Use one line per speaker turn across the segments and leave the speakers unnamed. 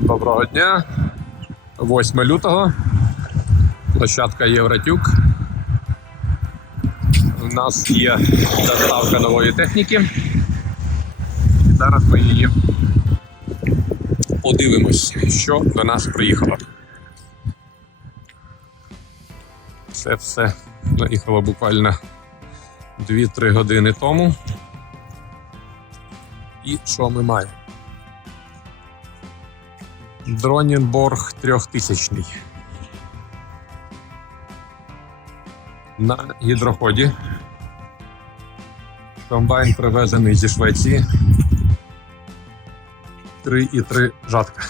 Доброго дня. 8 лютого. Площадка Євротюк. У нас є доставка нової техніки. І зараз ми її подивимось, що до нас приїхало. Це все наїхало буквально 2-3 години тому. І що ми маємо? Дронінборг 3000. На гідроході. Комбайн привезений зі Швеції. 3,3 жатка.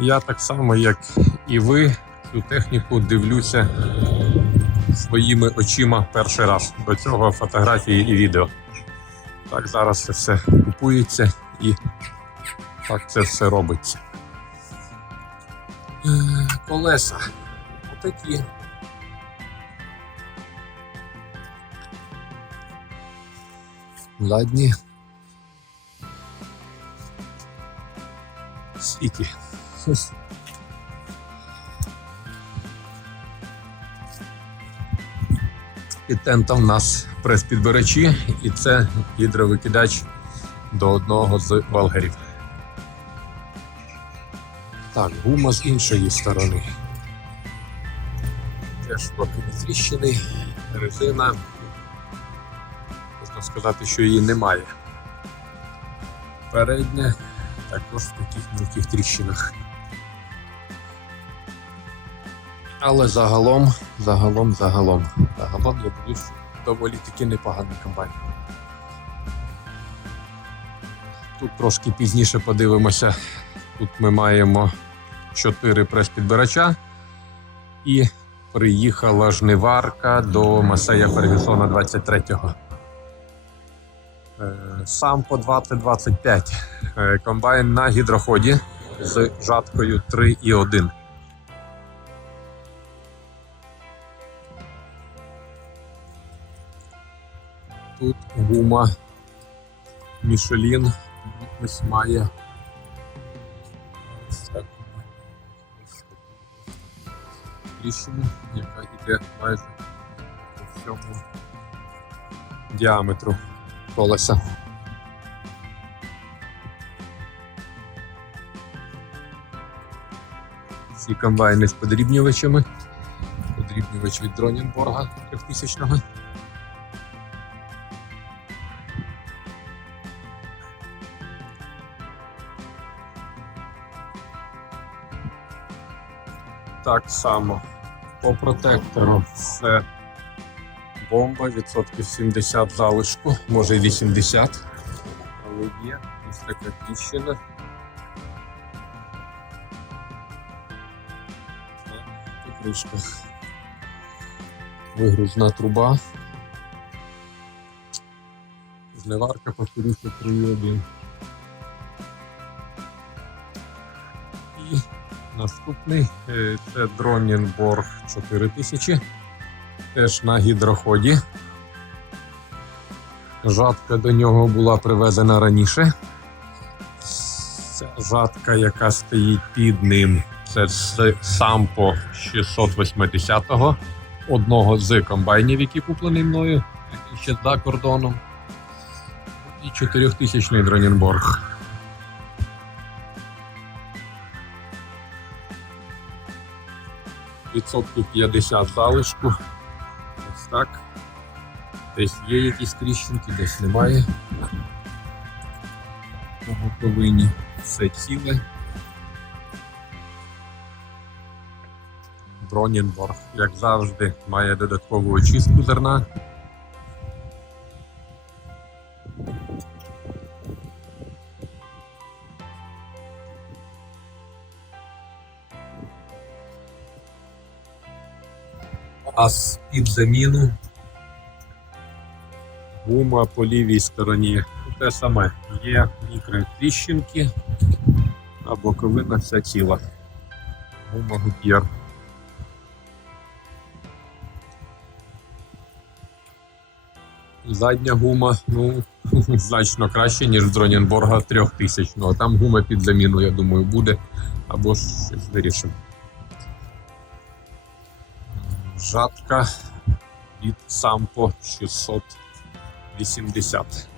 Я так само, як і ви, цю техніку дивлюся своїми очима перший раз. До цього фотографії і відео. Так зараз це все купується і так це все робиться. Е, Колеса. Отакі. Ладні. Скільки? Під тентом у нас прес-підбирачі, і це гідровикидач до одного з валгерів. Так, гума з іншої сторони. Теж трохи тріщини, резина. Можна сказати, що її немає. Передня також в таких мілких тріщинах. Але загалом, загалом, загалом, загалом я дивлюсь, доволі таки непоганий комбайн. Тут трошки пізніше подивимося. Тут ми маємо 4 прес-підбирача і приїхала жниварка до Масея Фергюсона 23-го. Е, Сам по 2025. Е, Комбайн на гідроході з жаткою 3,1. Тут гума Мішелін ось має тріщину, яка йде майже по всьому діаметру колеса. Ці комбайни з подрібнювачами. Подрібнювач від Дронінборга 3000-го. Так само по протектору це бомба, відсотків 70 залишку, може й 80. Але є ось така. Так, Покришка. Вигрузна труба. Жниварка повторюся 3,1. Наступний е, це Дронінборг 4000. Теж на гідроході. Жатка до нього була привезена раніше. Ця жатка, яка стоїть під ним, це Сампо 680-го, одного з комбайнів, які куплені мною який ще за кордоном. І 4000 Дронінборг. Відсотків 50 залишку. Ось так. Десь є якісь тріщинки, десь немає. На гоковині все ціле. Бронінборг, як завжди, має додаткову очистку зерна. А з під заміну гума по лівій стороні. Те саме є мікротріщинки, а боковина вся ціла. Гума Гутєр. Задня гума, ну, значно краще, ніж Дронінборга 3000. Ну, а там гума під заміну, я думаю, буде. Або щось вирішимо. Жатка від Сампо 680.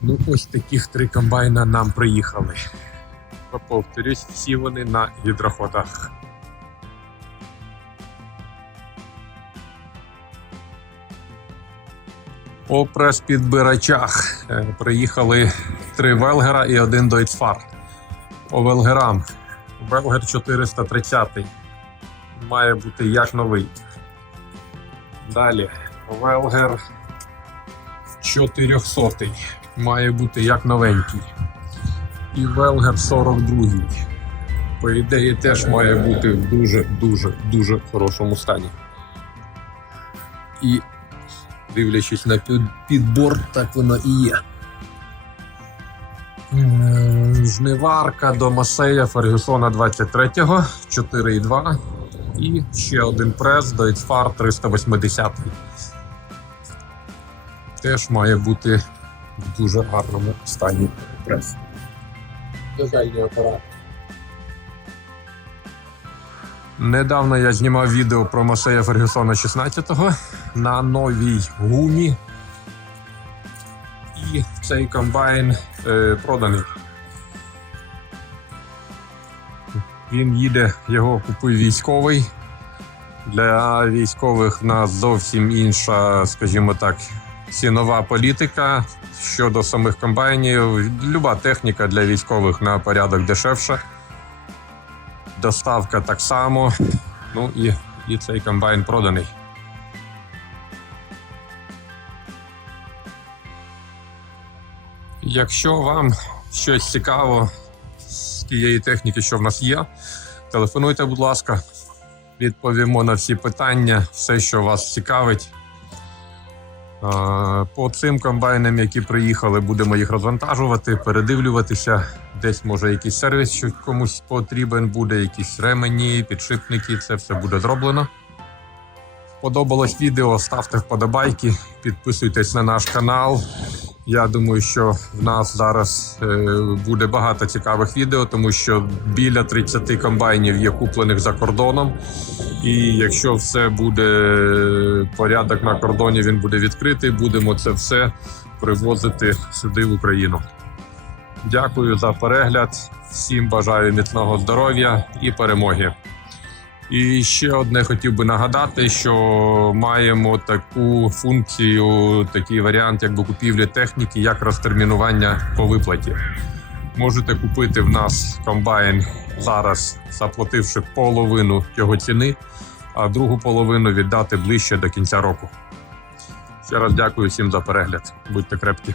Ну, ось таких три комбайна нам приїхали. Повторюсь, всі вони на гідроходах. По прес-підбирачах е, приїхали три Велгера і один Дойцфар. По Велгерам. Велгер 430 має бути як новий. Далі Велгер 400 має бути як новенький. І Велгер 42. По ідеї, теж має бути в дуже дуже дуже хорошому стані. І дивлячись на підбор, так воно і є. Жниварка до Масея Фергюсона 23-го, 4,2. І ще один прес до Ецфар 380. Теж має бути в дуже гарному стані прес. В'язальний апарат. Недавно я знімав відео про Масея Фергюсона 16-го на новій гумі. І цей комбайн е, проданий. Він їде, його купив військовий. Для військових в нас зовсім інша, скажімо так, цінова політика щодо самих комбайнів. Люба техніка для військових на порядок дешевша. Доставка так само. Ну і, і цей комбайн проданий. Якщо вам щось цікаво тієї техніки, що в нас є, телефонуйте, будь ласка, відповімо на всі питання, все, що вас цікавить. По цим комбайнам, які приїхали, будемо їх розвантажувати, передивлюватися. Десь може якийсь сервіс, що комусь потрібен буде, якісь ремені, підшипники. Це все буде зроблено. Сподобалось відео, ставте вподобайки, підписуйтесь на наш канал. Я думаю, що в нас зараз е, буде багато цікавих відео, тому що біля 30 комбайнів є куплених за кордоном. І якщо все буде порядок на кордоні, він буде відкритий. Будемо це все привозити сюди в Україну. Дякую за перегляд. Всім бажаю міцного здоров'я і перемоги. І ще одне хотів би нагадати, що маємо таку функцію, такий варіант, якби купівлі техніки, як розтермінування по виплаті. Можете купити в нас комбайн зараз, заплативши половину його ціни, а другу половину віддати ближче до кінця року. Ще раз дякую всім за перегляд. Будьте крепкі.